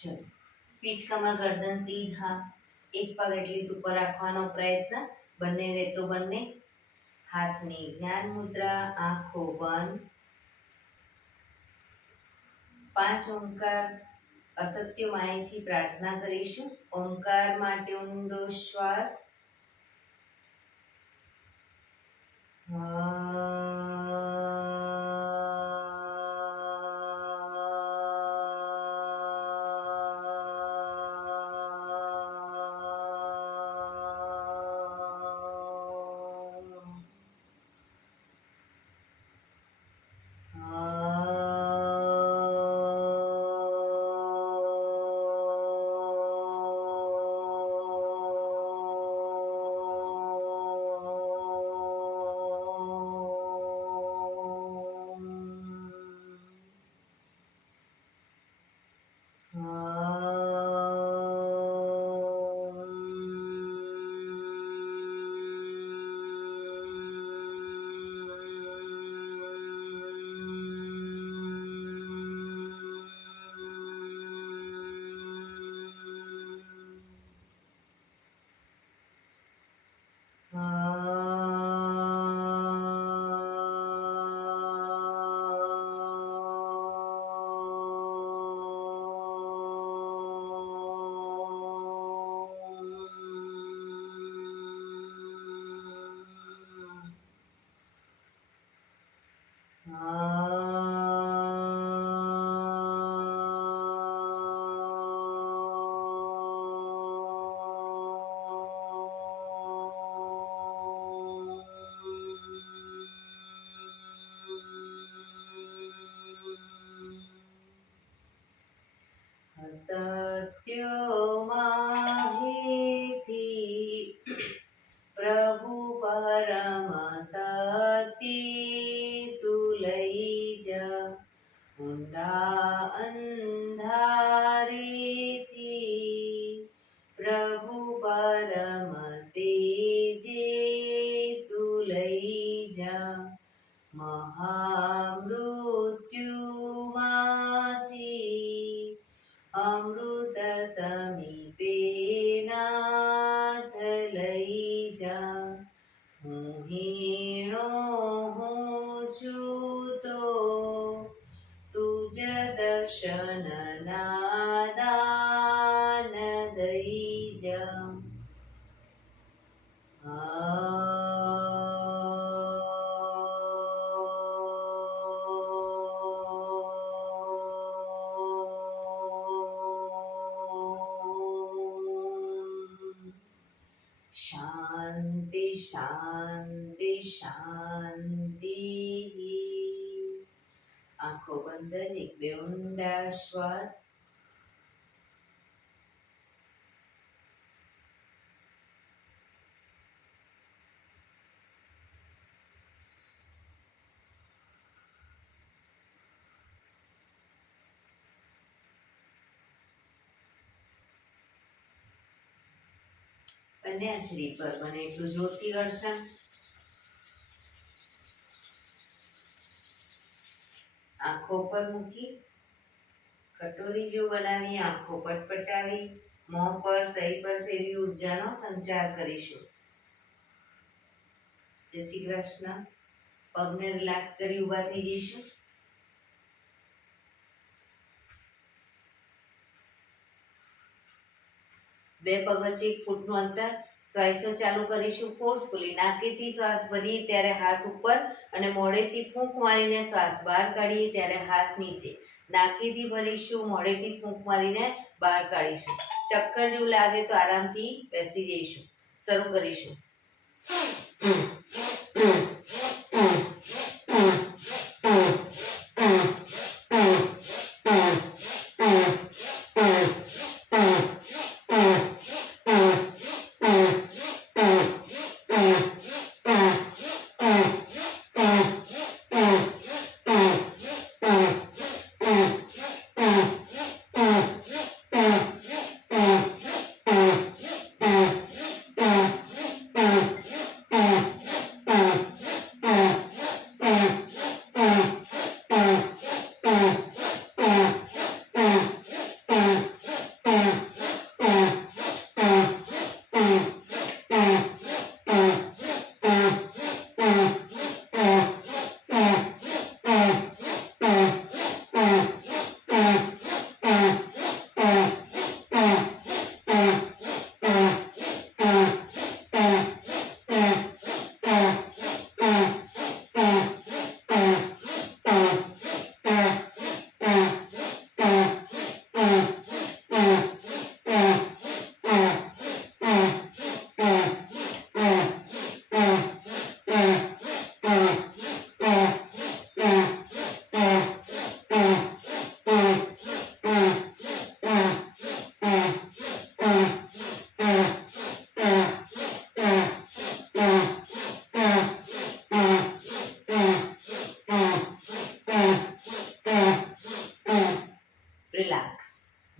ચલો, પીઠ કમર ગરદન સીધા, એક પગ એટલી ઉપર રાખવાનો પ્રયત્ન, બંને રેતો બંને. હાથની જ્ઞાન મુદ્રા, આંખો બંધ. 5 ઓમકાર અસત્ય માયથી પ્રાર્થના કરીશું. ઓમકાર માટે ઊંડો શ્વાસ. સત્યમાહિથી પ્રભુ પરમ સત્ય તું લઈ જા, ઊંડા અંધારેથી પ્રભુ પરમ તેજે તું લઈ જા, મહામૃત્યુમાંથી અમૃત સમીપે નાથ લઈ જા. હું હીણો હું છું તો તુજ દર્શન ના દાન દઈ જા. શાંતિ શાંતિ શાંતિ. આંખો બંધ જ એક બે ઊંડા શ્વાસ. બંને આંચરી પર બને એટલું જોરથી ઘર્ષણ. આંખો પર મૂકી કટોરી જેવું બનાવી આંખો પટપટાવી મોં પર સહી પર ફેરવી ઉર્જાનો સંચાર કરીશું. જય શ્રી કૃષ્ણ. પગને રિલેક્સ કરી ઊભા થઈ જઈશું. બે પગ વચ્ચે 1 ફૂટનું અંતર. શ્વાસો ચાલુ કરીશું ફોર્સફુલી. નાકેથી શ્વાસ ભરીએ ત્યારે હાથ ઉપર અને મોઢેથી ફૂંક મારીને શ્વાસ બહાર કાઢીએ ત્યારે હાથ નીચે. નાકેથી ભરીશું, મોઢેથી ફૂંક મારીને બહાર કાઢીશું. ચક્કર જેવું લાગે તો આરામથી બેસી જઈશું. શરૂ કરીશું.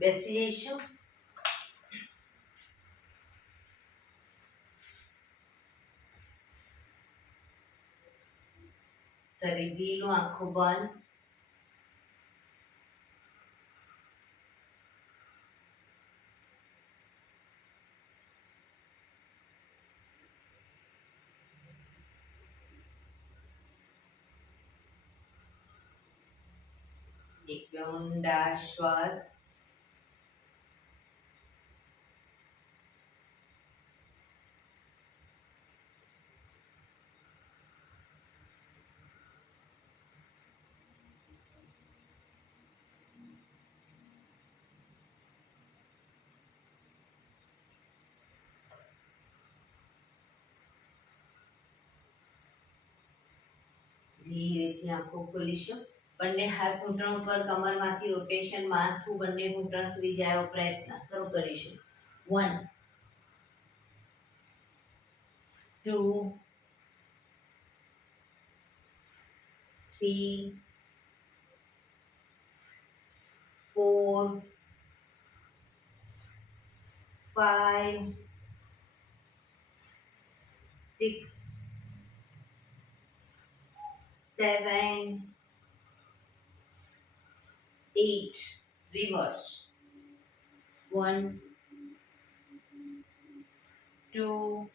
બેસી જઈશું. શરીર ઢીલું, આંખો બંધ. એક બે ઊંડા શ્વાસ. ધીરેથી આંખો ખોલીશું. બંને હાથ ઘૂંટણ ઉપર, કમરમાંથી રોટેશન, માથું બંને ઘૂંટણ સુધી જાય એવો પ્રયત્ન શરૂ કરીશું. 1 2 3 4 5 6 7 8. Reverse. 1 2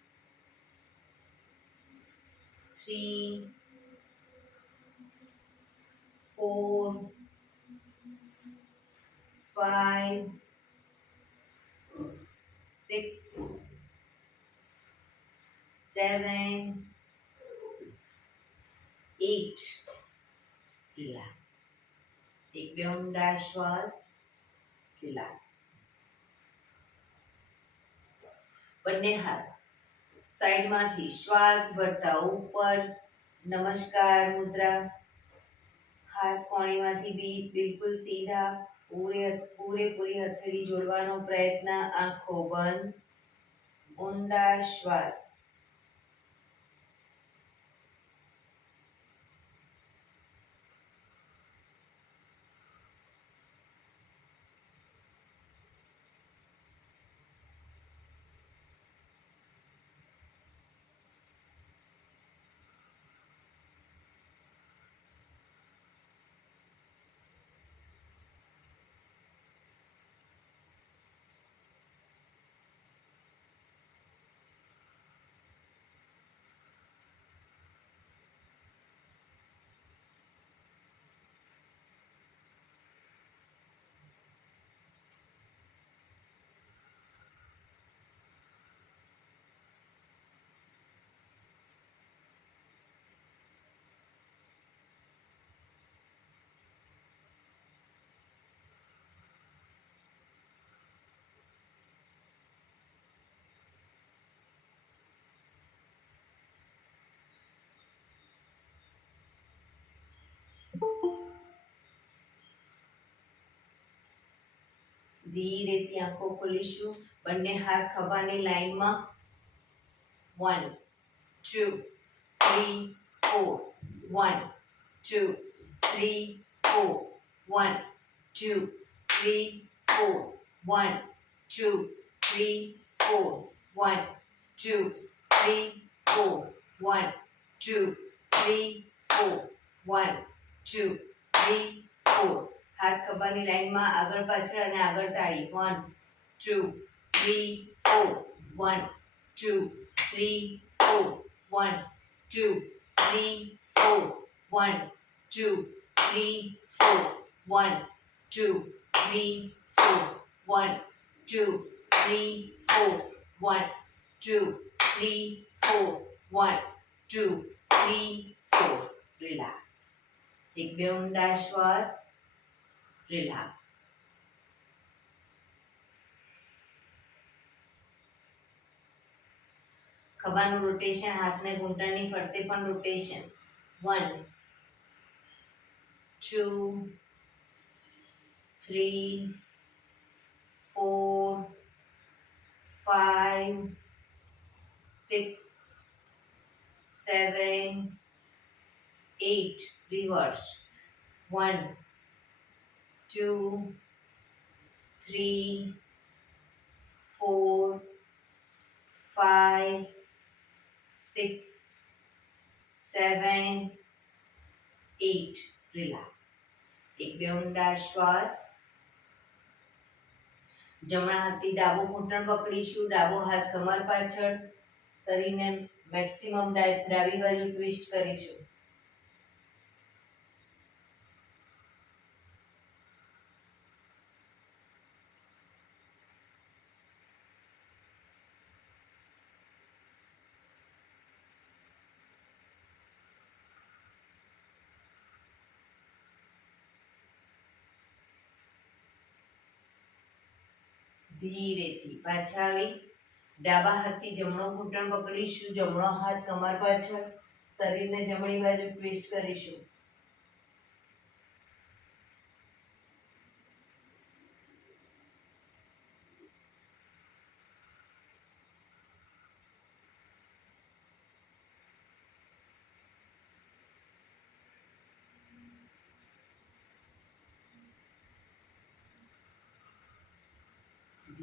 3 4 5 6 7 8. Relax. એક બે ઊંડા શ્વાસ. રિલેક્સ. બંને હાથ સાઈડમાંથી શ્વાસ ભરતા ઉપર, નમસ્કાર મુદ્રા. હાથ કોણીમાંથી બિલકુલ સીધા, પૂરેપૂરી હથેળી જોડવાનો પ્રયત્ન. આંખો બંધ. ઊંડા શ્વાસ. ધીરેથી આંખો ખોલીશું. બંને હાથ ખભાની લાઈનમાં. 1 2 3 4 1 2 3 4 1 2 3 4 1 2 3 4 1 2 3 4 1 2 3 4 1 2 3 4. હાથ ખભાની લાઈનમાં આગળ પાછળ અને આગળ તાળી. 1 2 3 4 1 2 3 4 1 2 3 4 1 2 3 4 1 2 3 4 1 2 3 4 1 2 3 4 1 2 3 4. રિલેક્સ. એક બે ઊંડા શ્વાસ. રિલેક્સ. ખભાનું રોટેશન, હાથને ઘૂંટણની ફરતે પણ રોટેશન. 1 2 3 4 5 6 7 8. Reverse. 1 2 3 4 5 6 7 8. રિલેક્સ. એક બે ઊંડા શ્વાસ. જમણા હાથથી ડાબો ઘૂંટણ પકડીશું, ડાબો હાથ કમર પાછળ, શરીરને મેક્સિમમ ડાબી બાજુ ટ્વિસ્ટ કરીશું. ધીરેથી પાછા આવી ડાબા હાથથી જમણો ઘૂંટણ પકડીશું, જમણો હાથ કમર પાછળ, શરીરને જમણી બાજુ ટ્વિસ્ટ કરીશું.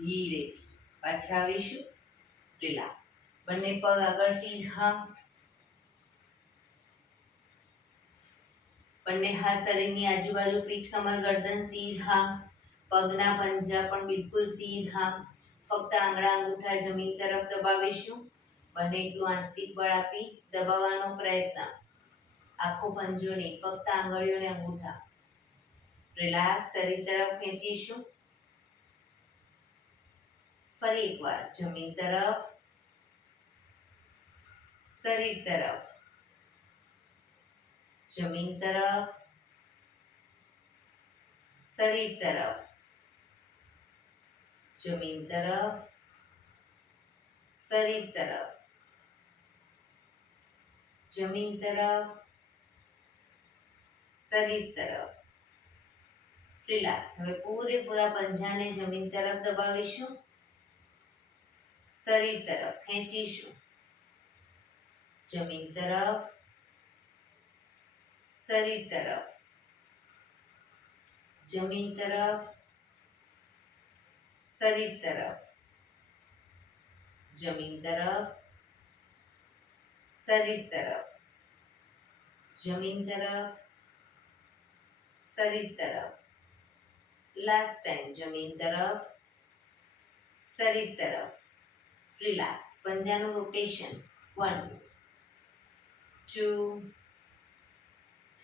ધીરેથી પાછા આવીશું. રિલેક્સ. બંને પગ આગળ સીધા, બંને હાથ શરીરની આજુબાજુ, પીઠ કમર ગરદન સીધા, પગના પંજા પણ બિલકુલ સીધા. ફક્ત આંગળા અંગૂઠા જમીન તરફ દબાવીશું. બંને એટલું આંતરિક બળ આપી દબાવવાનો પ્રયત્ન. આખો પંજો નહીં, ફક્ત આંગળીઓ અને અંગૂઠા. રિલેક્સ. શરીર તરફ ખેંચીશું. ફરી એકવાર જમીન તરફ, શરીર તરફ, જમીન તરફ, શરીર તરફ, જમીન તરફ, શરીર તરફ, જમીન તરફ, શરીર તરફ. રિલેક્સ. હવે પૂરેપૂરા પંજાને જમીન તરફ દબાવીશું, શરીર તરફ ખેંચીશું, જમીન તરફ, શરીર તરફ, જમીન તરફ, શરીર તરફ, જમીન તરફ, શરીર તરફ, જમીન તરફ, શરીર તરફ. લાસ્ટ ટાઈમ જમીન તરફ, શરીર તરફ. રિલેક્સ. પંજાનું રોટેશન. 1 2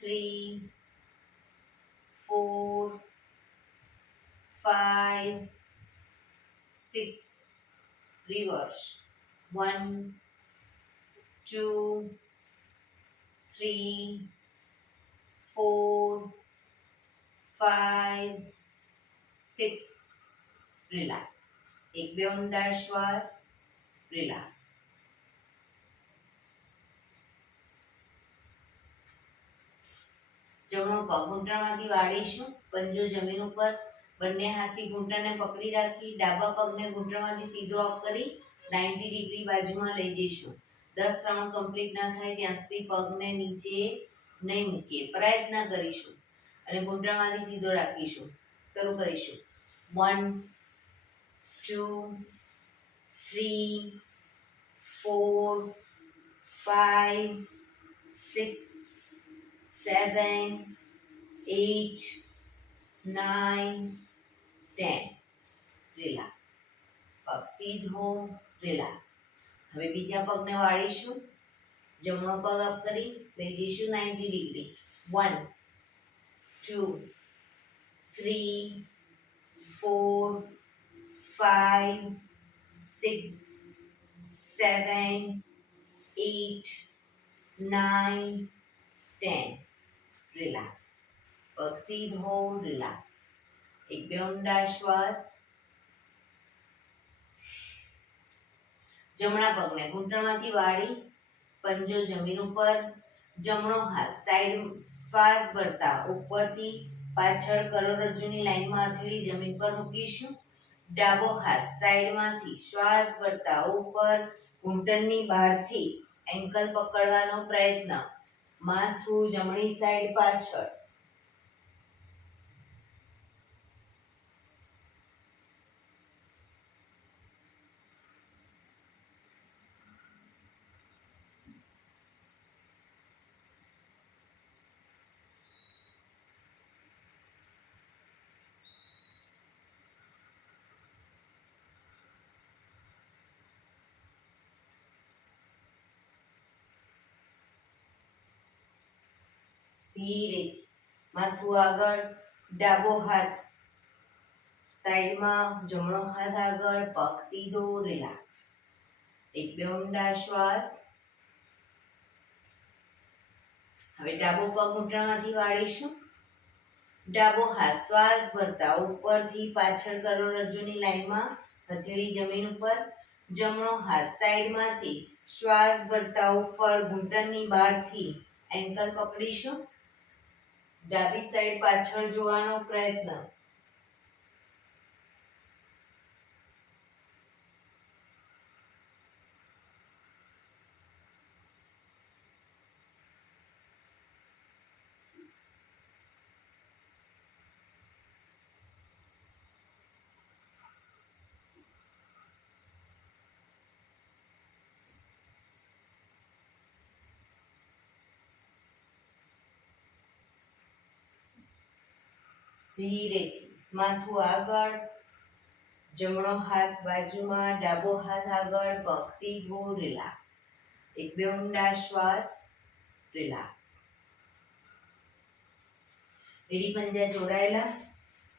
3 4 5 6. રિવર્સ. 1 2 3 4 5 6. રિલેક્સ. એક બે ઊંડા શ્વાસ. રિલેક્સ. જમણો પગ ઘૂંટણમાંથી વાળીશું, પંજો જમીન ઉપર, બંને હાથથી ઘૂંટણને પકડી રાખી ડાબા પગને ઘૂંટણમાંથી સીધો અપ કરી 90 ડિગ્રી બાજુમાં લઈ જઈશું. 10 રાઉન્ડ કમ્પ્લીટ ના થાય ત્યાં સુધી પગને નીચે નહીં મૂકીએ, પ્રયત્ન કરીશું અને ઘૂંટણમાંથી સીધો રાખીશું. શરૂ કરીશું. 1 2 3 4 5 6 7 8 9 10. રિલેક્સ. પગ સીધો. રિલેક્સ. હવે બીજા પગને વાળીશું, જમણો પગ અપ કરી લઈ જઈશું 90 ડિગ્રી. 1 2 3 4 5 6 7 8 9 10. રિલેક્સ. પગ સીધો. રિલેક્સ. એક બે ઊંડા શ્વાસ. જમણા પગને ઘૂંટણમાંથી વાળી પંજો જમીન ઉપર, જમણો હાથ સાઈડ શ્વાસ ભરતા ઉપરથી પાછળ કરોડરજ્જુની લાઈનમાં હથેળી જમીન પર મૂકીશું. ડાબો હાથ સાઈડમાંથી શ્વાસ ભરતા ઉપર, ઘૂંટણની બહારથી એન્કલ પકડવાનો પ્રયત્ન. માથું જમણી સાઈડ પાછળ. ધીરેથી માથું આગળ, ડાબો હાથ સાઈડમાં, જમણો હાથ આગળ, પગ સીધો, રિલેક્સ. એક બે ઊંડા શ્વાસ. હવે ડાબો પગ ઘૂંટણમાંથી વાળીશું. ડાબો હાથ શ્વાસ ભરતા ઉપરથી પાછળ કરોડરજ્જુની લાઈનમાં, હથેળી જમીન ઉપર. જમણો હાથ સાઈડમાંથી શ્વાસ ભરતા ઉપર ઘૂંટણની બહારથી એન્કલ પકડીશું. ડાબી સાઈડ પાછળ જોવાનો પ્રયત્ન. ધીરેથી માથું આગળ, જમણો હાથ બાજુમાં, ડાબો હાથ આગળ, પગ સીધો, રિલેક્સ. એક બે ઊંડા શ્વાસ. રિલેક્સ. એડી પંજા જોડાયેલા,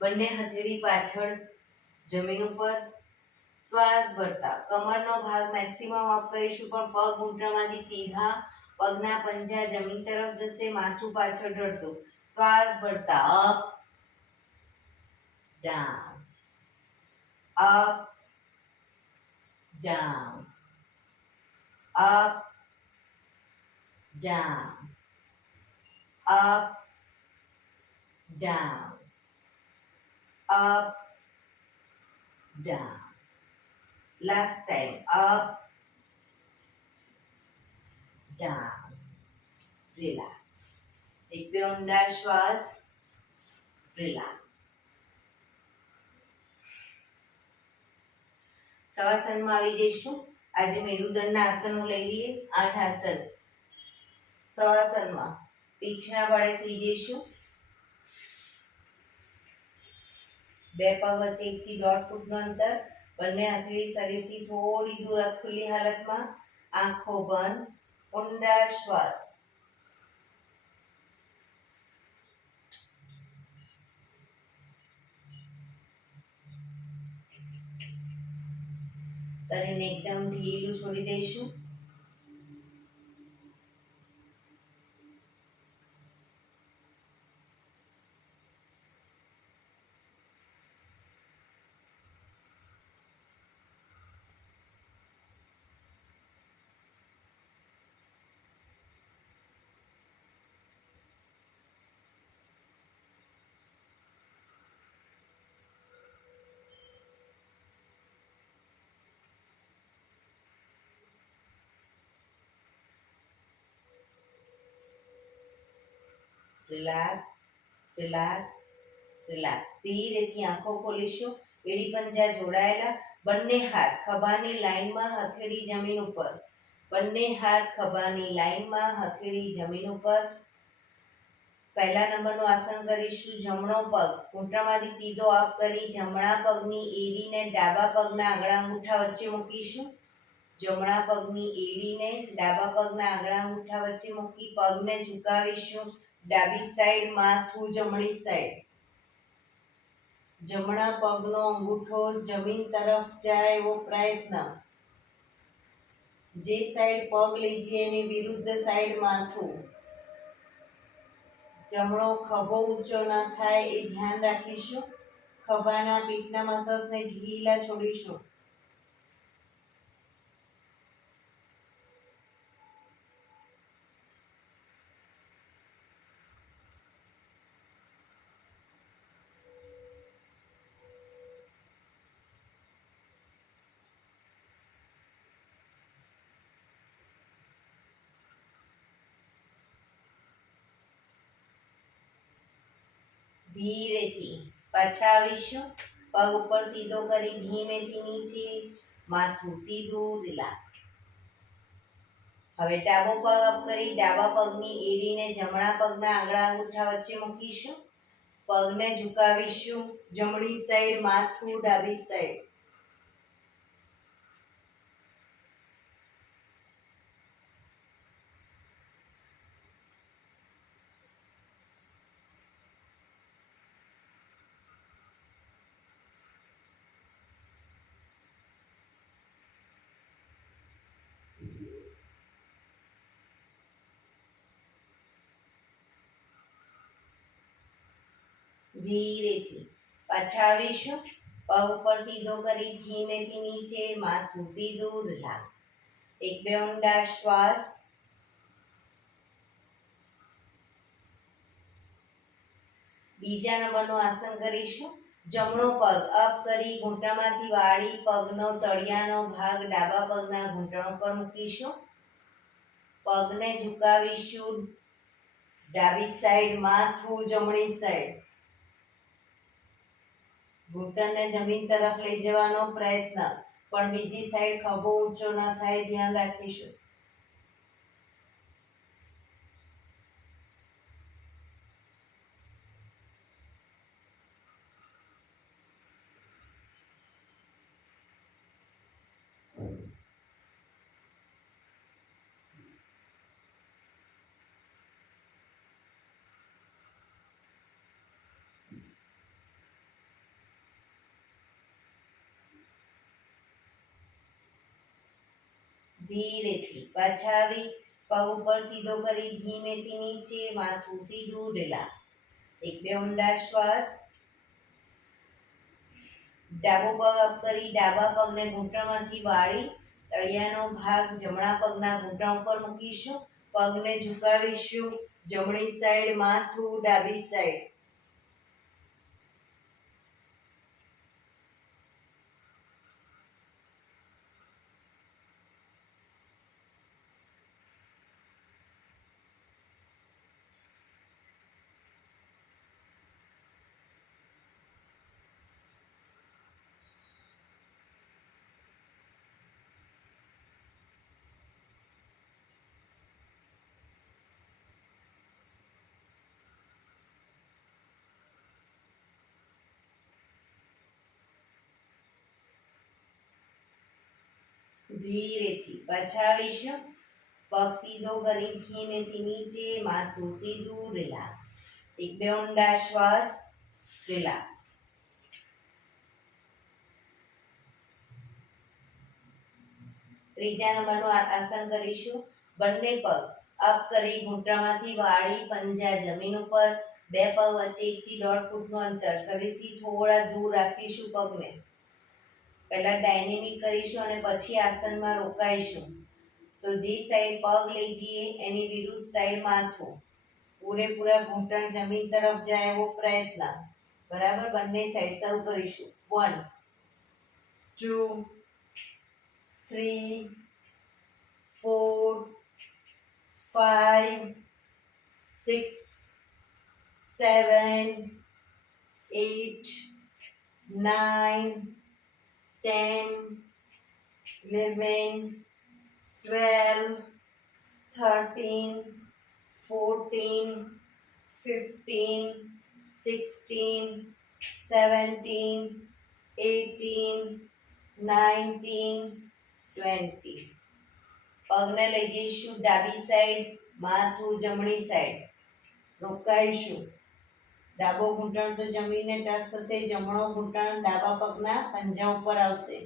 બંને હથેળી પાછળ જમીન ઉપર. શ્વાસ ભરતા કમરનો ભાગ મેક્સિમમ અપ કરીશું, પણ પગ ઘૂંટણમાંથી સીધા, પગના પંજા જમીન તરફ જશે, માથું પાછળ ઢળતું. શ્વાસ ભરતા up down, up, down, up, down, up, down, up, down. Last time, up, down, relax. એક બે ઊંડા શ્વાસ. રિલેક્સ. શવાસનમાં આવી જઈશું. આજે મેરુદંડના આસનો લઈ લઈએ. 8 આસન. શવાસનમાં પીઠના ભાડે સૂઈ જઈશું. બે પગ વચ્ચે 1 થી 1.5 ફૂટનું અંતર. બંને હથેળી શરીરથી થોડી દૂર ખુલ્લી હાલતમાં. આંખો બંધ. ઊંડા શ્વાસ. શરીરને એકદમ ઢીલું છોડી દઈશું. Relax, relax, relax. ધીરેથી આંખો ખોલીશું. એડી પંજા જોડાયેલા, બંને હાથ ખભાની લાઈનમાં, હથેળી જમીન ઉપર. બંને હાથ ખભાની લાઈનમાં, હથેળી જમીન ઉપર. પહેલા નંબરનું આસન કરીશું. જમણો પગ ઘૂંટણમાંથી સીધો અપ કરી જમણા પગની એડીને ડાબા પગના આંગળા અંગૂઠા વચ્ચે મૂકીશું. જમણા પગની એડીને ડાબા પગના આંગળા અંગૂઠા વચ્ચે મૂકી પગને ઝુકાવીશું. ડાબી સાઈડ માથું, જમણી સાઈડ. જમણા પગનો અંગૂઠો જમીન તરફ જાય એવો પ્રયત્ન. જે સાઈડ પગ લઈ જઈએ એની વિરુદ્ધ સાઈડ માથું. જમણો ખભો ઊંચો ન થાય એ ધ્યાન રાખીશું. ખભાના પીઠના મસલ્સને ઢીલા છોડીશું. ધીરેથી પાછા આવીશું. પગ ઉપર સીધો કરી ધીમેથી નીચે, માથું સીધું. રિલેક્સ. હવે ડાબો પગ અપ કરી ડાબા પગની એડીને જમણા પગના આંગળા અંગૂઠા વચ્ચે મૂકીશું. પગને ઝુકાવીશું. જમણી સાઈડ માથું, ડાબી સાઈડ. ધીરેથી પાછા આવીશું. પગ ઉપર સીધો કરી ધીમેથી નીચે, માથું સીધું, રિલેક્સ. એક બે ઊંડા શ્વાસ. બીજા નંબરનું આસન કરીશું. જમણો પગ અપ કરી ઘૂંટણમાંથી વાળી પગનો તળિયાનો ભાગ ડાબા પગના ઘૂંટણ પર મૂકીશું. પગને ઝુકાવીશું ડાબી સાઈડ, માથું જમણી સાઈડ. ઘૂંટણને જમીન તરફ લઈ જવાનો પ્રયત્ન, પણ બીજી સાઈડ ખભો ઊંચો ન થાય, ધ્યાન રાખીશું. ધીરેથી પાછા આવી પગ ઉપર સીધો કરી ધીમેથી નીચે, માથું સીધું, રિલેક્સ. એક બે ઊંડા શ્વાસ. ડાબો પગ અપ કરી ડાબા પગને ઘૂંટણમાંથી વાળી તળિયાનો ભાગ જમણા પગના ઘૂંટણ ઉપર મૂકીશું. પગને ઝુકાવીશું જમણી સાઈડ, માથું ડાબી સાઈડ. ધીરેથી પાછા આવીશું. પગ સીધો કરી ધીમેથી નીચે, માથું સીધું, રિલેક્સ. એક બે ઊંડા શ્વાસ. રિલેક્સ. ત્રીજા નંબરનું આસન કરીશું. બંને પગ અપ કરી ઘૂંટણમાંથી વાળી પંજા જમીન ઉપર. બે પગ વચ્ચે 1 થી 1.5 ફૂટનું અંતર. શરીરથી થોડા દૂર રાખીશું પગને. પહેલા ડાયનેમિક કરીશું અને પછી આસનમાં રોકાઈશું. તો જે સાઈડ પગ લઈ જઈએ એની વિરુદ્ધ સાઈડ માથું. પૂરેપૂરા ઘૂંટણ જમીન તરફ જાય એવો પ્રયત્ન. બરાબર. બંને સાઈડ શરૂ કરીશું. 1 2 3 4 5 6 7 8 9 10 11 12 13 14 15 16 17 18 19 20. પગને લઈ જઈશું ડાબી સાઈડ, માથું જમણી સાઈડ. રોકાઈશું. ડાબો ઘૂંટણ તો જમીનને ટચ થશે, જમણો ઘૂંટણ ડાબા પગના પંજા ઉપર આવશે.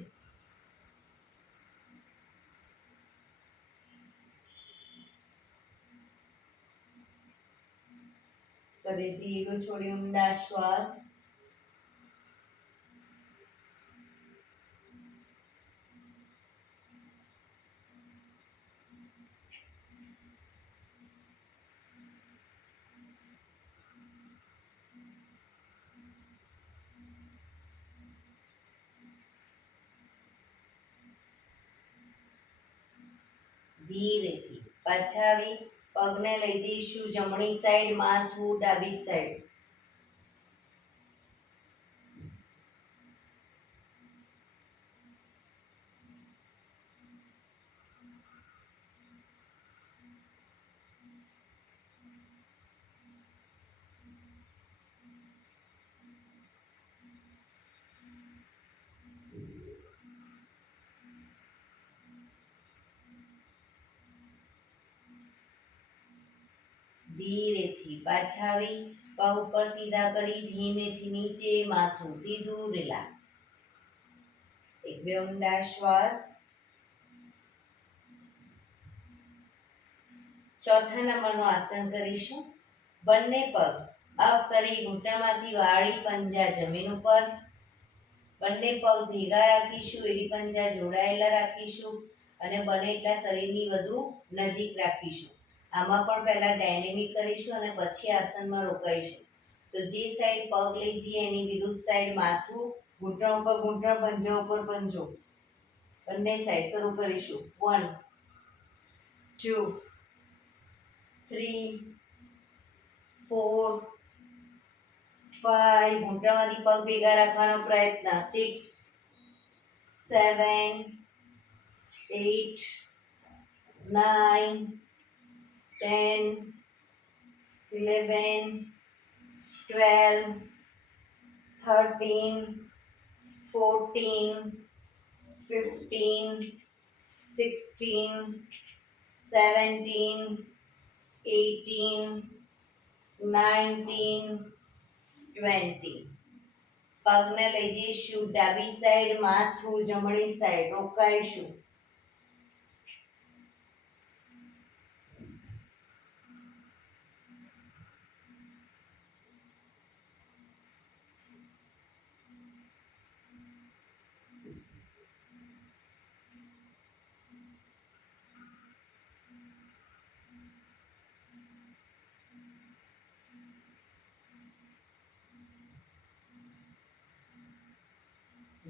શરીર ધીરું છોડી ઊંડા શ્વાસ. ધીરેથી પાછા આવી પગને લઈ જઈશું જમણી સાઈડ, માથું ડાબી સાઈડ. ધીરેથી પાછા આવી પગ ઉપર સીધા કરી ધીમેથી નીચે, માથું સીધું, રિલેક્સ. એક બે ઊંડા શ્વાસ. ચોથા નંબરનું આસન કરીશું. બંને પગ અપ કરી ઘૂંટણમાંથી વાળી પંજા જમીન ઉપર. બંને પગ ભેગા રાખીશું, એડી પંજા જોડાયેલા રાખીશું અને બને એટલા શરીરની વધુ નજીક રાખીશું. આમાં પણ પહેલા ડાયનેમિક કરીશું અને પછી આસનમાં રોકાઈશું. તો જે સાઈડ પગ લઈ જઈએ એની વિરુદ્ધ સાઈડ માથું, ઘૂંટણ ઉપર ઘૂંટણ, પંજા ઉપર પંજો. બંને સાઈડ શરૂ કરીશું. 1 2 3 4 5. ઘૂંટણમાંથી પગ ભેગા રાખવાનો પ્રયત્ન. 6 7 8 9 10 11 12 13 14 15 16 17 18 19 20. પગને લઈ જઈશું ડાબી સાઈડ, માથું જમણી સાઈડ, રોકાઈશું.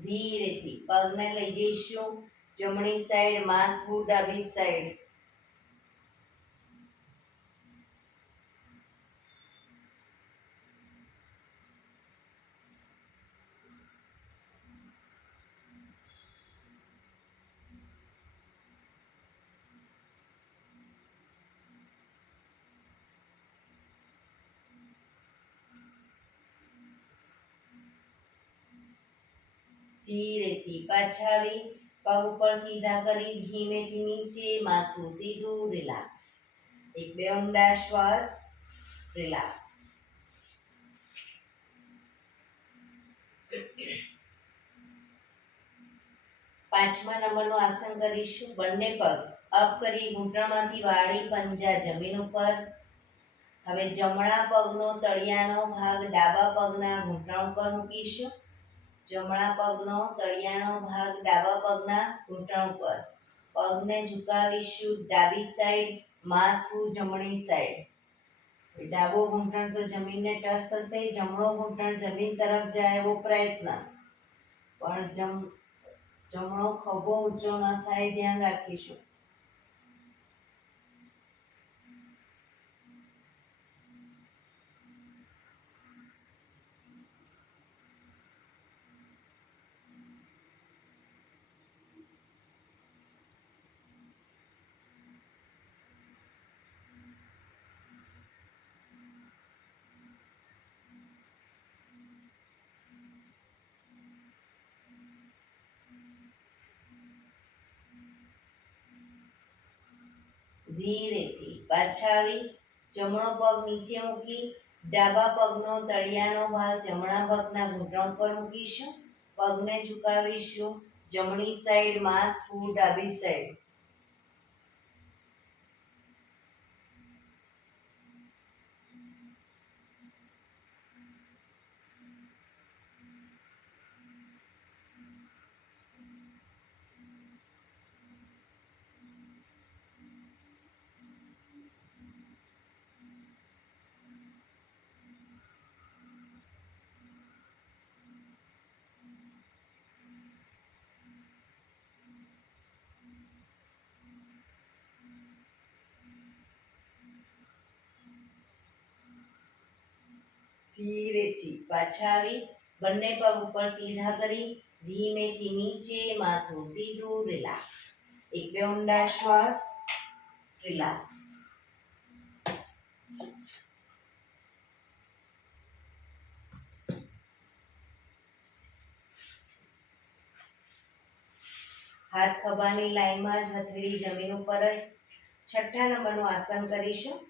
ધીરેથી પગને લઈ જઈશું જમણી સાઈડ, માથું ડાબી સાઈડ. ધીરેથી પાછા આવી પગ ઉપર સીધા કરી ધીમેથી નીચે, માથું સીધું, રિલેક્સ. એક બે ઊંડા શ્વાસ, રિલેક્સ. પાંચમા નંબરનું આસન કરીશું. બંને પગ અપ કરી ઘૂંટણમાંથી વાળી પંજા જમીન ઉપર. હવે જમણા પગનો તળિયાનો ભાગ ડાબા પગના ઘૂંટણ ઉપર મૂકીશું. જમણા પગનો તળિયાનો ભાગ ડાબા પગના ઘૂંટણ ઉપર. પગને ઝુકાવીશું ડાબી સાઈડ, માથું જમણી સાઈડ. ડાબો ઘૂંટણ તો જમીનને ટચ થશે, જમણો ઘૂંટણ જમીન તરફ જાય એવો પ્રયત્ન. પણ જમણો ખભો ઊંચો ન થાય, ધ્યાન રાખીશું. ધીરેથી પાછા આવી જમણો પગ નીચે મૂકી ડાબા પગનો તળિયાનો ભાગ જમણા પગના ઘૂંટણ પર મૂકીશું. પગને ઝુકાવીશું જમણી સાઈડ, માથું ડાબી સાઈડ. ધીરેથી પાછા આવી બંને પગ ઉપર સીધા કરી ધીમેથી નીચે, માથું સીધું, રિલેક્સ. એક બે ઊંડા શ્વાસ, રિલેક્સ. હાથ ખભાની લાઈનમાં જ, હથેળી જમીન ઉપર જ. છઠ્ઠા નંબરનું આસન કરીશું.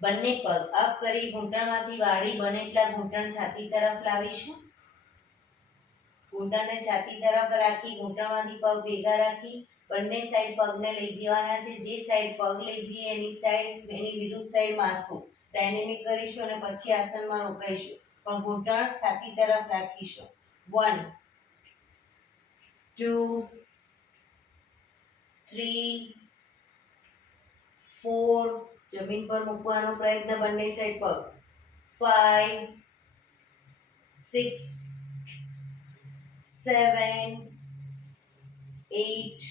બંને પગ અપ કરી ઘૂંટણમાંથી વાળી બને એટલા ઘૂંટણ છાતી તરફ લાવીશું. ઘૂંટણને છાતી તરફ રાખી ઘૂંટણમાંથી પગ ભેગા રાખી બંને સાઈડ પગને લઈ જવાના છે. જે સાઈડ પગ લઈ જઈએ એની વિરુદ્ધ સાઈડ માથું. ડાયનેમિક કરીશું અને પછી આસનમાં રોકાઈશું, પણ ઘૂંટણ છાતી તરફ રાખીશું. 1 2 3 4, જમીન પર મૂકવાનો પ્રયત્ન બંને સાઈડ પગ. 5 6 7 8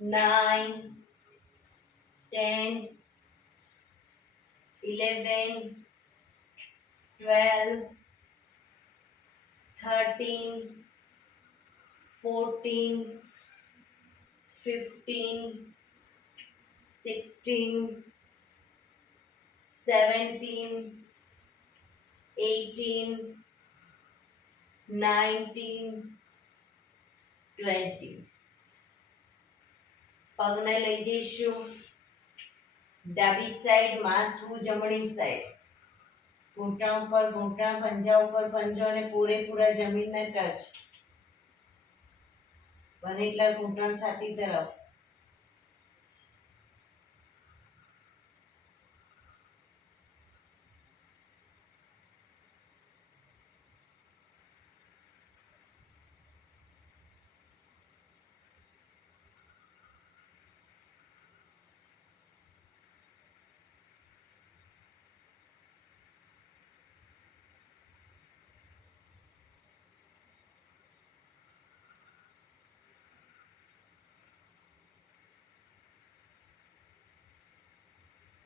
9 10 11 12 13 14 15 16 17 18 19 20. પગને લઈ જઈશું ડાબી સાઈડ, માથું જમણી સાઈડ, ઘૂંટણ ઉપર ઘૂંટણ, પંજા ઉપર પંજો અને પૂરેપૂરા જમીનને ટચ. બને એટલા ઘૂંટણ છાતી તરફ.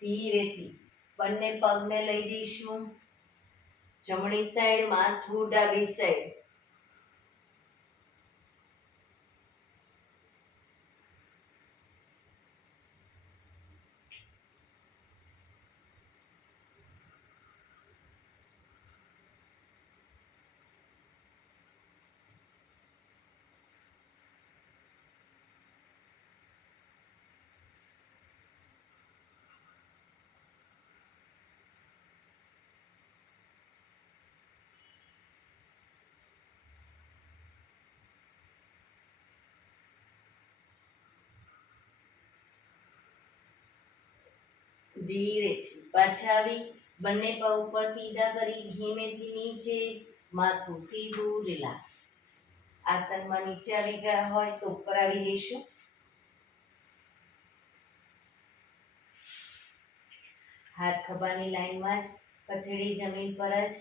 ધીરેથી બંને પગને લઈ જઈશું જમણી સાઈડ, માથું ડાબી સાઈડ. ધીરેથી પાછા આવી બંને પગ ઉપર સીધા કરી ધીમેથી નીચે, માથું સીધું, રિલેક્સ. આસનમાં નીચે આવી ગયા હોય તો ઉપર આવી જઈશું. હાથ ખભાની લાઈનમાં જ, પથેળી જમીન પર જ.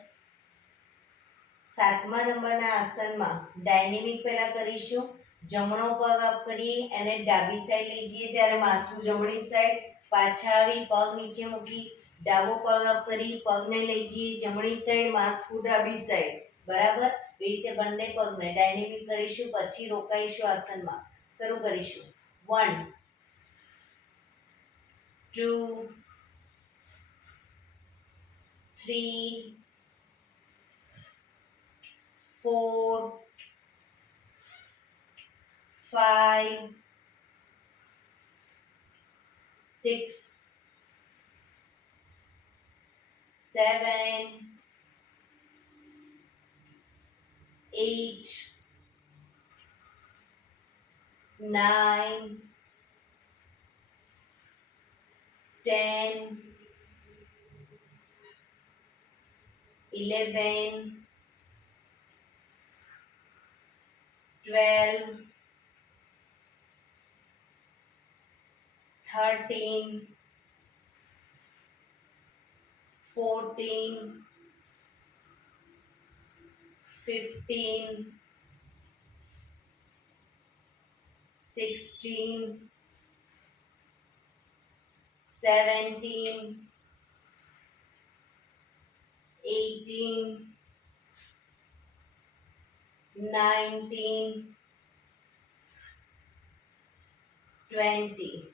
7મા નંબરના આસનમાં ડાયનેમિક પહેલા કરીશું. જમણો પગ અપ કરી અને ડાબી સાઈડ લઈ જઈએ ત્યારે માથું જમણી સાઈડ, પાછા આવી પગ નીચે મૂકી ડાબો પગ અપ કરી પગને લઈ જઈએ જમણી સાઈડ, માથું ડાબી સાઈડ. બરાબર. એ રીતે બંને પગને ડાયનેમિક કરીશું, પછી રોકાઈશું આસનમાં. શરૂ કરીશું. 1 2 3 4 5 6 7 8 9 10 11 12 13 14 15 16 17 18 19 20.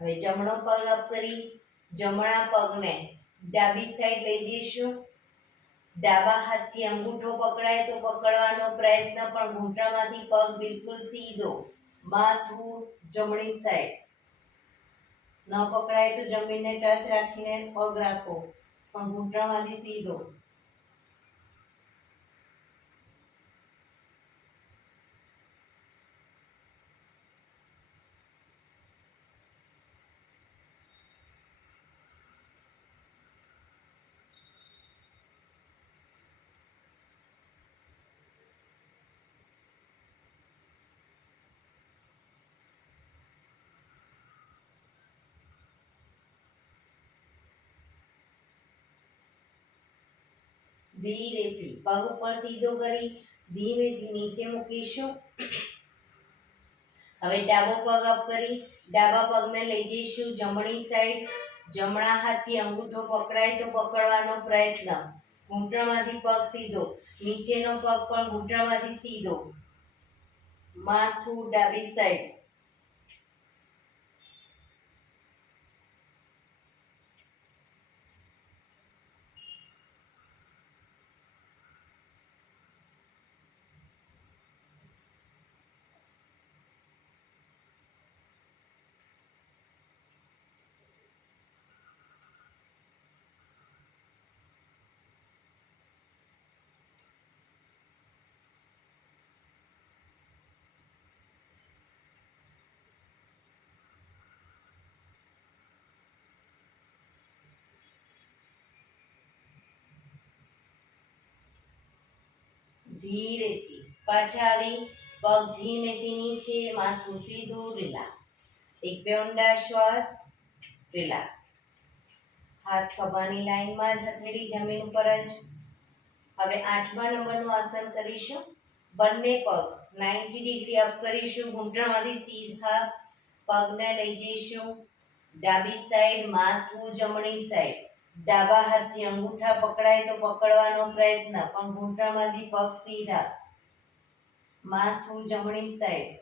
હવે જમણો પગ અપ કરી જમણા પગને ડાબી સાઈડ લઈ જઈશું. ડાબા હાથથી અંગૂઠો પકડાય તો પકડવાનો પ્રયત્ન, પણ ઘૂંટણમાંથી પગ બિલકુલ સીધો, માથું જમણી સાઈડ. ન પકડાય તો જમીનને ટચ રાખીને પગ રાખો, પણ ઘૂંટણમાંથી સીધો. ધીરેથી પગ ઉપર સીધો કરી ધીમેથી નીચે મૂકીશું. હવે ડાબો પગ અપ કરી ડાબા પગને લઈ જઈશું જમણી સાઈડ. જમણા હાથથી અંગૂઠો પકડાય તો પકડવાનો પ્રયત્ન. ઘૂંટણમાંથી પગ સીધો, નીચેનો પગ પણ ઘૂંટણમાંથી સીધો. માથું ડાબી સાઈડ. ધીરેથી પાછા આવી પગ ધીમેથી નીચે, માથું સીધું, રિલેક્સ. એક બે ઊંડા શ્વાસ, રિલેક્સ. હાથ ખભાની લાઈનમાં જ, હથેળી જમીન ઉપર જ. હવે 8મા નંબરનું આસન કરીશું. બંને પગ 90 ડિગ્રી અપ કરીશું. ઘૂંટણમાંથી સીધા પગને લઈ જઈશું ડાબી સાઈડ. માથું જમણી સાઈડ. ડાબા હાથથી અંગૂઠા પકડાય તો પકડવાનો પ્રયત્ન, પણ ઘૂંટણમાંથી પગ સીધા. માથું જમણી સાઈડ.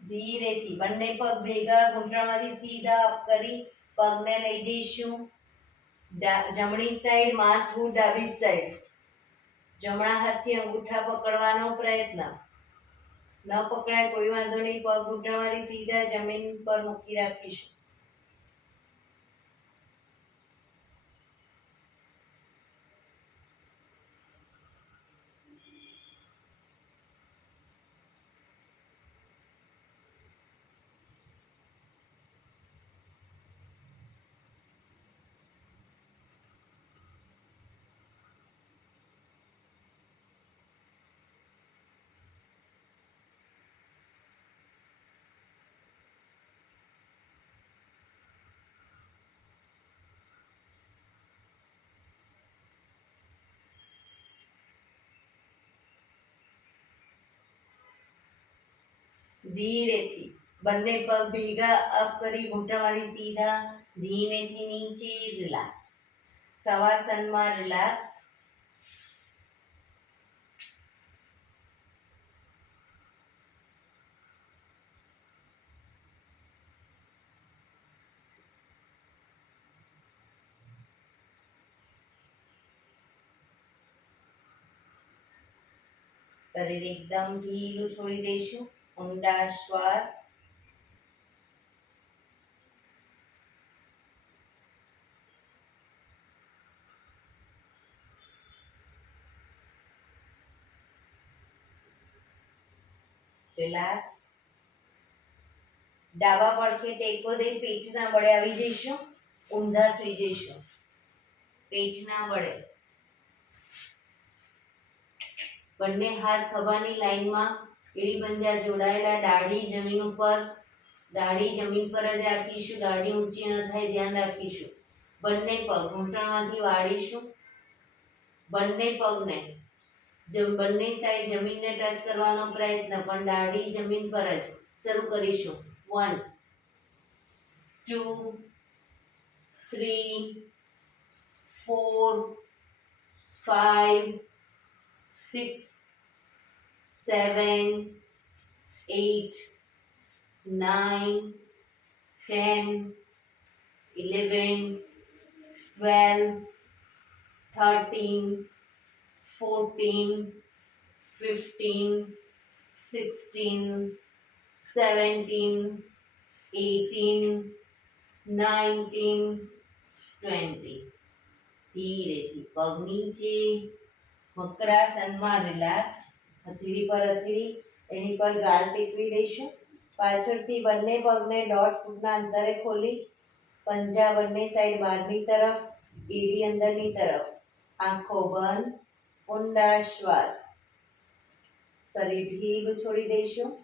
ધીરેથી બંને પગ ભેગા ઘૂંટણમાંથી સીધા અપ કરી પગને લઈ જઈશું જમણી સાઈડ. માથું ડાબી સાઈડ. જમણા હાથથી અંગૂઠા પકડવાનો પ્રયત્ન. ન પકડાય કોઈ વાંધો નહીં, પગ ઘૂંટણમાંથી સીધા જમીન પર મૂકી રાખીશું. ધીરેથી બંને પગ ભેગા અપ કરી ઘૂંટણમાંથી સીધા, ધીમેથી નીચે, રિલેક્સ. શવાસનમાં રિલેક્સ. શરીર એકદમ ઢીલું છોડી દઈશું. ઊંડા શ્વાસ. રિલેક્સ. ડાબા પડખે ટેકો દઈ પેટના બળે આવી જઈશું. ઊંધા સુઈ જઈશું પેટના બળે. બંને હાથ ખભાની લાઈનમાં, એડી પંજા જોડાયેલા. દાઢી જમીન ઉપર. દાઢી જમીન પર જ રાખીશું. દાઢી ઊંચી ન થાય ધ્યાન રાખીશું. બંને પગ ઘૂંટણમાંથી વાળીશું. બંને પગને બંને સાઈડ જમીનને ટચ કરવાનો પ્રયત્ન, પણ દાઢી જમીન પર જ. શરૂ કરીશું. 1 2 3 4 5 6 7 8 9 10 11 12 13 14 15 16, 17, 18, 19, 20. ધીરેથી પગ નીચે, વક્રાસનમાં રિલેક્સ. હથેળી પર હથેળી, એની પર ગાલ ટેકવી દઈશું. પાછળથી બંને પગને 1.5 ફૂટના અંતરે ખોલી, પંજા બંને સાઈડ બહારની તરફ, એડી અંદરની તરફ. આંખો બંધ, ઊંડા શ્વાસ. શરીર ઢીલું છોડી દઈશું.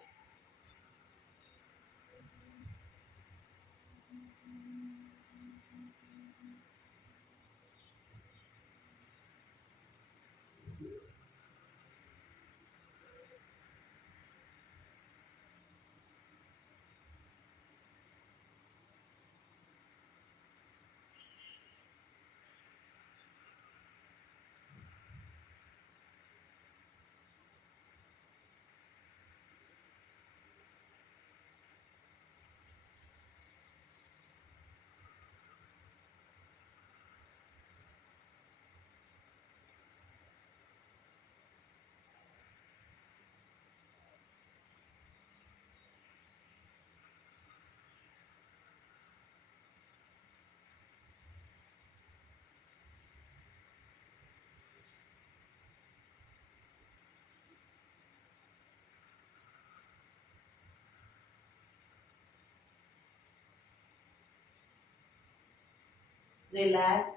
Relax,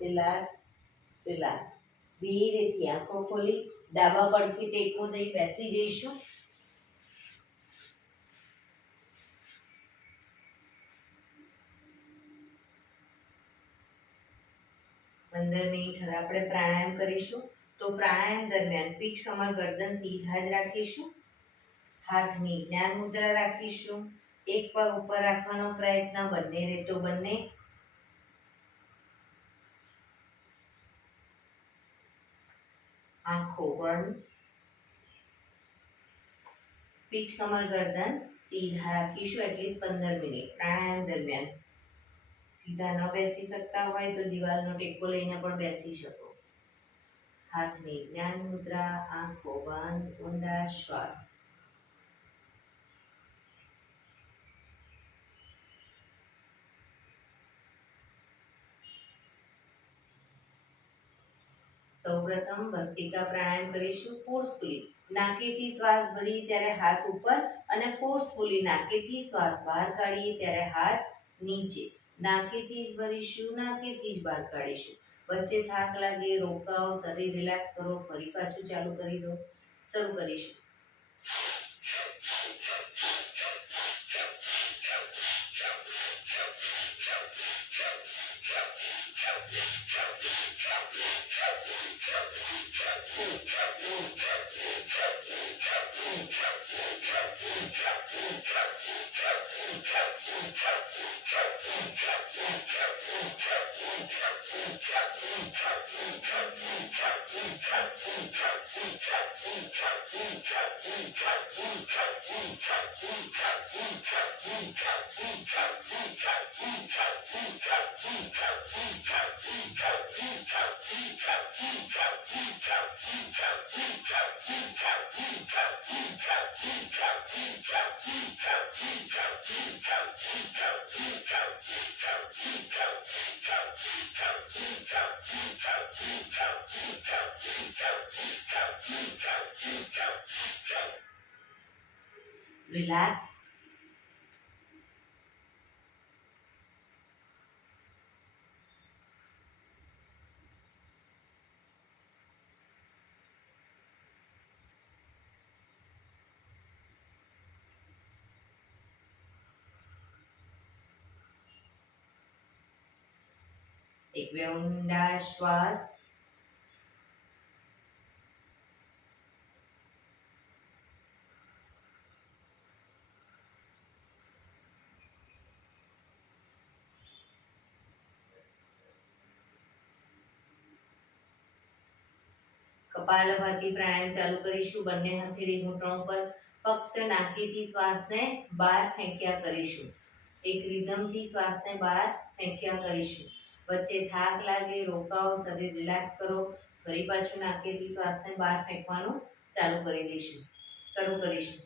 relax, relax. ધીરેથી આંખો ખોલી ડાબા પડખે ટેકો દઈ બેસી જઈશું. 15 મિનિટ હવે આપણે પ્રાણાયામ કરીશું. તો પ્રાણાયામ દરમિયાન પીઠ, કમર, ગરદન સીધા જ રાખીશું. હાથની જ્ઞાન મુદ્રા રાખીશું. એક પગ ઉપર રાખવાનો પ્રયત્ન, બંને રહેતો બંને. આંખો બંધ. પીઠ, કમર, ગરદન સીધા રાખીશું એટલીસ્ટ 15 મિનિટ પ્રાણાયામ દરમિયાન. સીધા ન બેસી શકતા હોય તો દિવાલનો ટેકો લઈને પણ બેસી શકો. હાથની જ્ઞાન મુદ્રા, આંખો બંધ, ઊંડા શ્વાસ. સૌપ્રથમ ભસ્ત્રિકા પ્રાણાયામ કરીશું ફોર્સફુલી. નાકેથી શ્વાસ ભરીએ ત્યારે હાથ ઉપર અને ફોર્સફુલી નાકેથી શ્વાસ બહાર કાઢીએ ત્યારે હાથ નીચે. નાકેથી જ ભરીશું, નાકેથી જ બહાર કાઢીશું. વચ્ચે થાક લાગે, રોકાઓ, શરીર રિલેક્સ કરો, ફરી પાછું ચાલુ કરી દો. શરૂ કરીશું. Relax. એક બે ઊંડા શ્વાસ. કપાલભાતિ પ્રાણાયામ ચાલુ કરીશું. બંને હથેળી ઘૂંટણ પર. ફક્ત નાકીથી શ્વાસને બહાર ફેંક્યા કરીશું. એક રિધમથી શ્વાસને બહાર ફેંક્યા કરીશું. વચ્ચે થાક લાગે, રોકાઓ, શરીર રિલેક્સ કરો. ફરી પાછું નાકેથી શ્વાસને બહાર ફેંકવાનું ચાલુ કરી દઈશું. શરૂ કરીશું.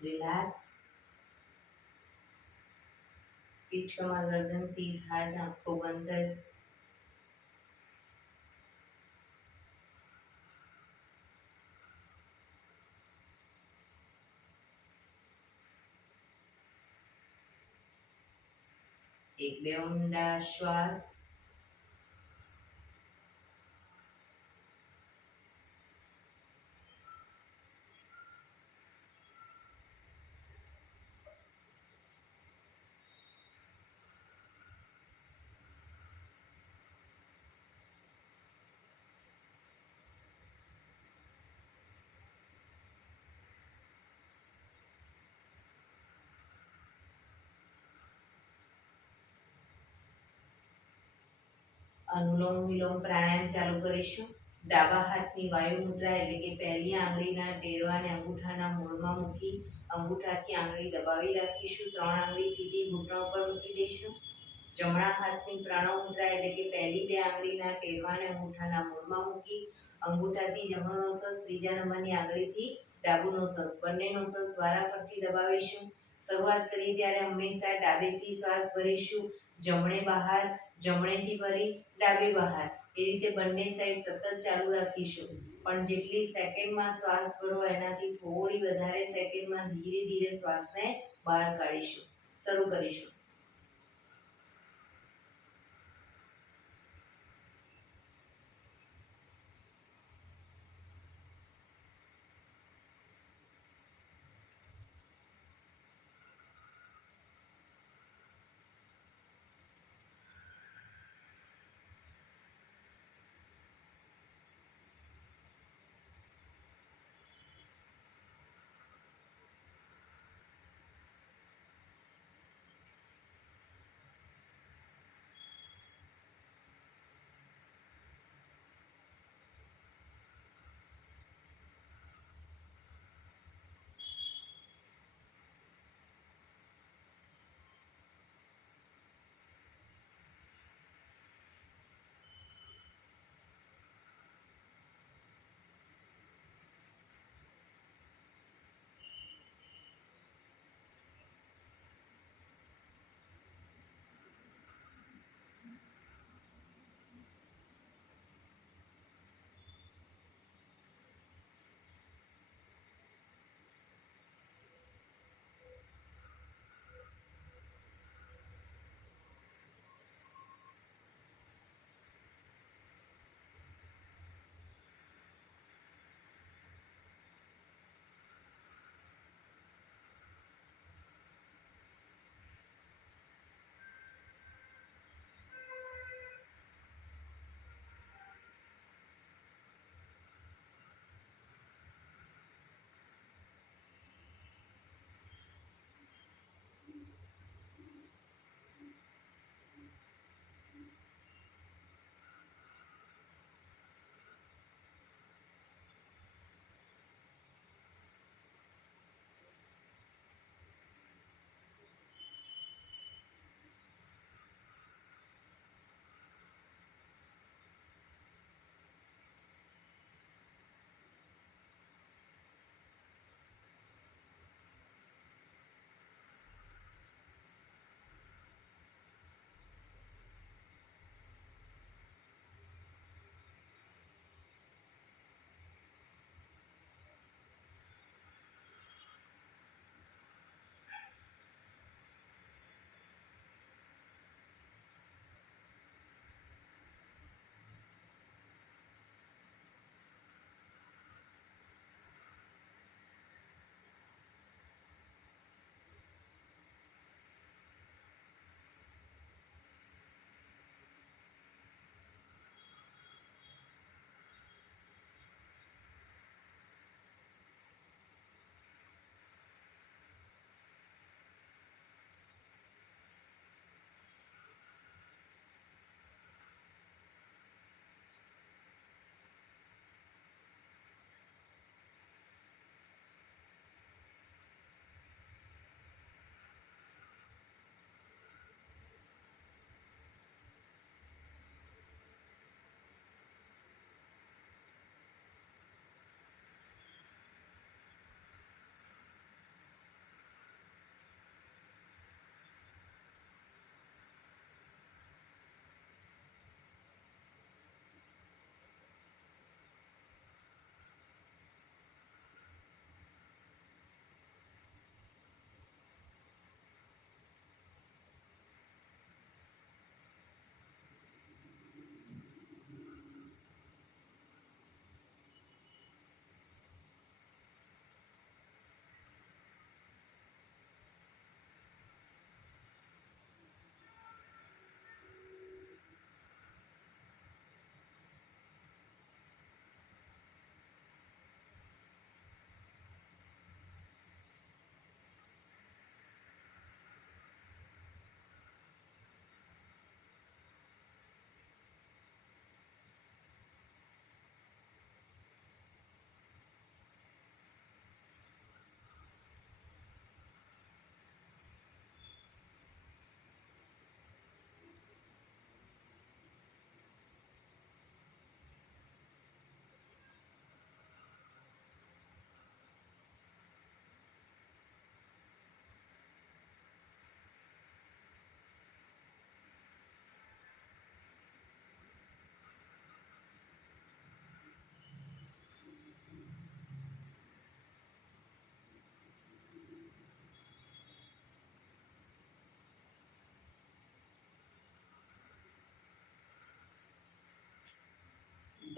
રિલેક્સ. પીઠ કમર ગરદન સીધા જ, આંખો બંધ જ. એક બે ઊંડા શ્વાસ. અનુલોમ વિલોમ પ્રાણાયામ ચાલુ કરીશું. ડાબા હાથની વાયુ મુદ્રા એટલે કે પહેલી આંગળીના ટેરવાને અંગૂઠાના મૂળમાં મૂકી અંગૂઠાથી આંગળી દબાવી રાખીશું. 3 આંગળી સીધી ઘૂંટણ ઉપર મૂકી દઈશું. જમણા હાથની પ્રણવ મુદ્રા એટલે કે પહેલી 2 આંગળીના ટેરવાને અંગૂઠાના મૂળમાં મૂકી અંગૂઠાથી જમણો નોસસ, ત્રીજા નંબરની આંગળીથી ડાબુ નોસસ, બંને નોસસ વારાફરતી દબાવીશું. શરૂઆત કરીએ ત્યારે હંમેશા ડાબેથી શ્વાસ ભરીશું, જમણે બહાર, જમણેથી ભરી ડાબે બહાર. એ રીતે બંને સાઈડ સતત ચાલુ રાખીશું. પણ જેટલી સેકન્ડમાં શ્વાસ ભરો એનાથી થોડી વધારે સેકન્ડમાં ધીરે ધીરે શ્વાસને બહાર કાઢીશું. શરૂ કરીશું.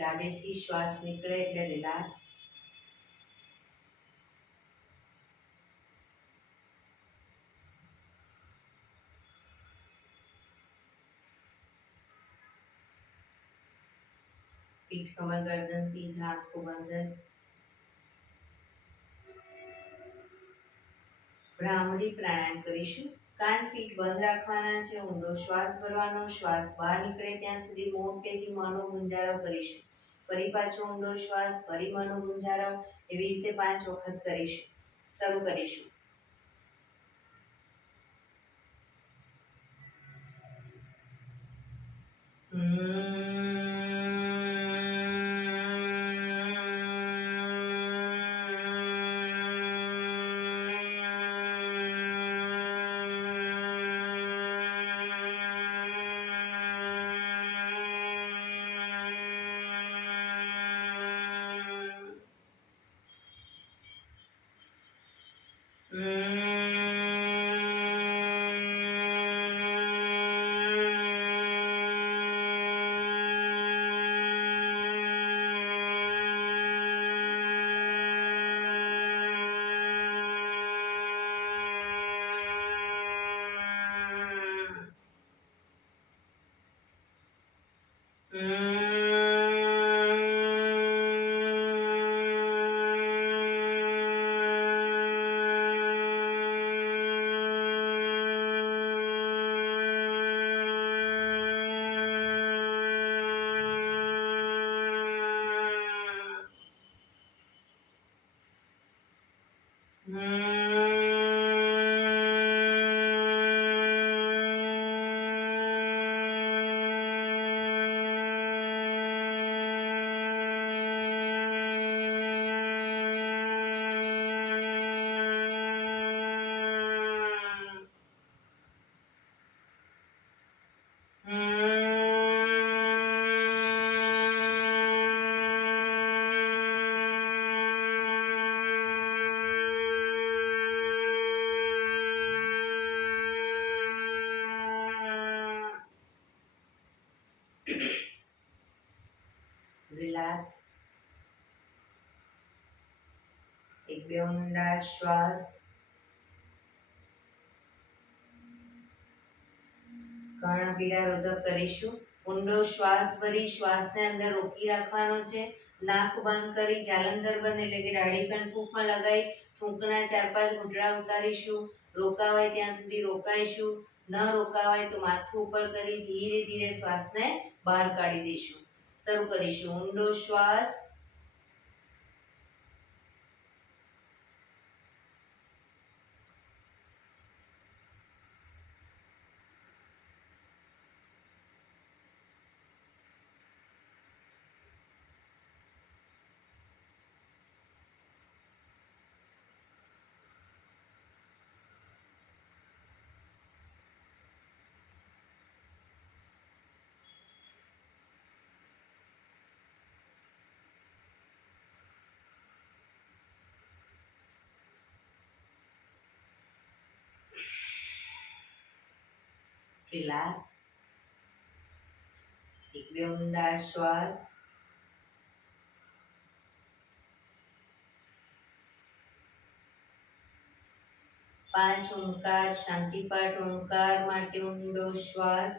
ડાબેથી શ્વાસ નીકળે એટલે રિલેક્સ. પીઠ કમર ગરદન સીધા, આંખો બંધ જ. ભ્રામરી પ્રાણાયામ કરીશું. કાન પીઠ બંધ રાખવાના છે. ઊંડો શ્વાસ ભરવાનો. શ્વાસ બહાર નીકળે ત્યાં સુધી મોટેથી મોંનો ગુંજારો કરીશું. ફરી પાછો ઊંડો શ્વાસ, ફરી મોંનો ગુંજારો. એવી રીતે 5 વખત કરીશું. શરૂ કરીશું. રિલેક્સ. એક બે ઊંડા શ્વાસ. કર્ણપીડા રોધક કરીશું. ઊંડો શ્વાસ ભરી શ્વાસને અંદર રોકી રાખવાનો છે. નાક બંધ કરી જાલંધર બંધ એટલે કે દાઢી કણકુફમાં લગાવી થૂંકના 4-5 ઘૂંટડા ઉતારીશું. રોકાવાય ત્યાં સુધી રોકાઈશું. ન રોકાવાય તો માથું ઉપર કરી ધીરે ધીરે શ્વાસને બહાર કાઢી દઈશું. શરૂ કરીશું. ઊંડો શ્વાસ. રિલેક્સ. એક બે ઊંડા શ્વાસ. પાંચ ઓમકાર શાંતિપાઠ ઓમકાર માટે ઊંડો શ્વાસ.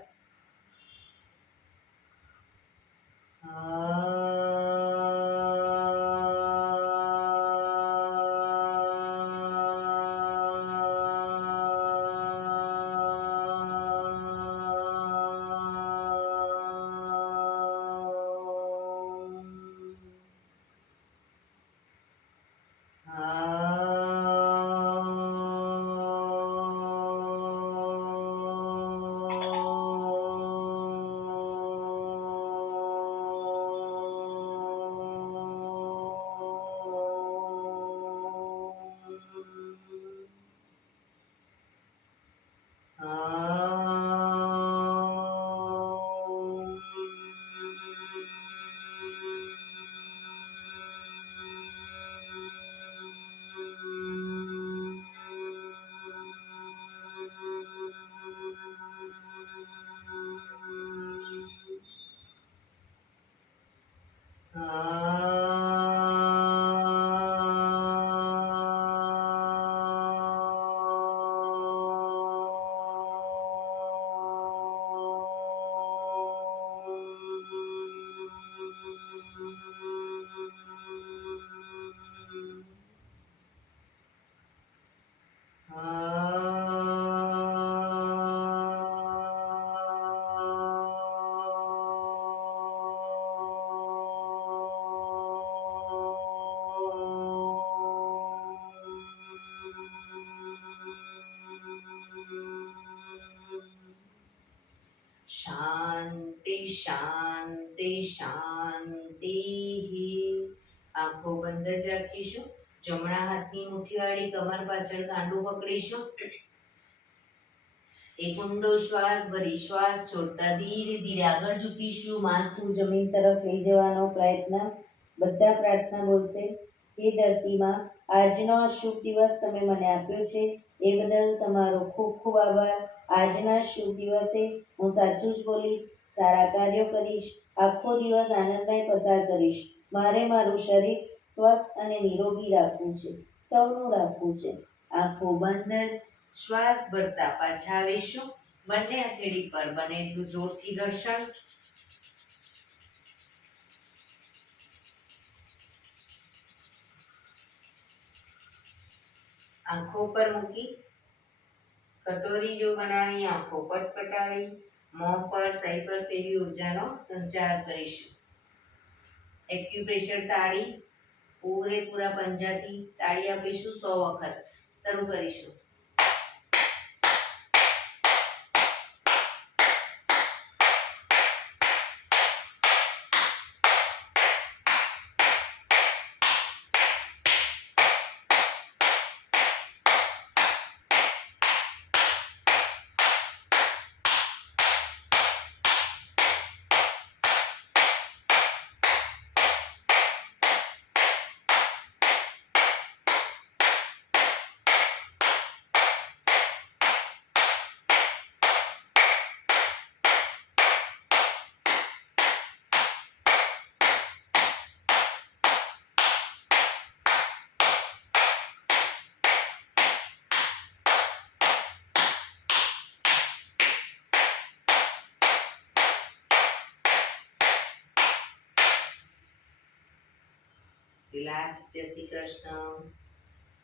શાંતિ શાંતિ શાંતિ. આંખો બંધ જ રાખીશું. જમણા હાથની મુઠ્ઠીવાળી કમર પાછળ કાંડું પકડીશું. એક ઊંડો શ્વાસ ભરી શ્વાસ છોડતા ધીરે ધીરે આગળ ઝૂકીશું. માથું જમીન તરફ લઈ જવાનો પ્રયત્ન. બધા પ્રાર્થના બોલશે. હે ધરતીમાં, આજનો આ શુભ દિવસ તમે મને આપ્યો છે એ બદલ તમારો ખૂબ ખૂબ આભાર. આજના શુભ દિવસે હું સાચું જ બોલીશ, સારા કાર્યો કરીશ, આખો દિવસ આનંદમય પસાર કરીશ. મારે મારું શરીર સ્વસ્થ અને નિરોગી રાખવું છે, સૌનું રાખવું છે. આંખો બંધ જ શ્વાસ ભરતા પાછા આવીશું. બંને હથેળી પર બને એટલું જોરથી ઘર્ષણ. આંખો પર મૂકી કટોરી જો બનાવી આંખો પટપટાવી મોં પર સહી પર ફેરી ઉર્જાનો સંચાર કરીશું. એક્યુપ્રેશર તાળી પૂરેપૂરા પંજાથી તાળી આપીશું 100 વખત. શરૂ કરીશું. રિલેક્સ. જય શ્રી કૃષ્ણ.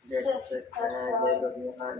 જય શ્રી કૃષ્ણ. જય ભગવાન.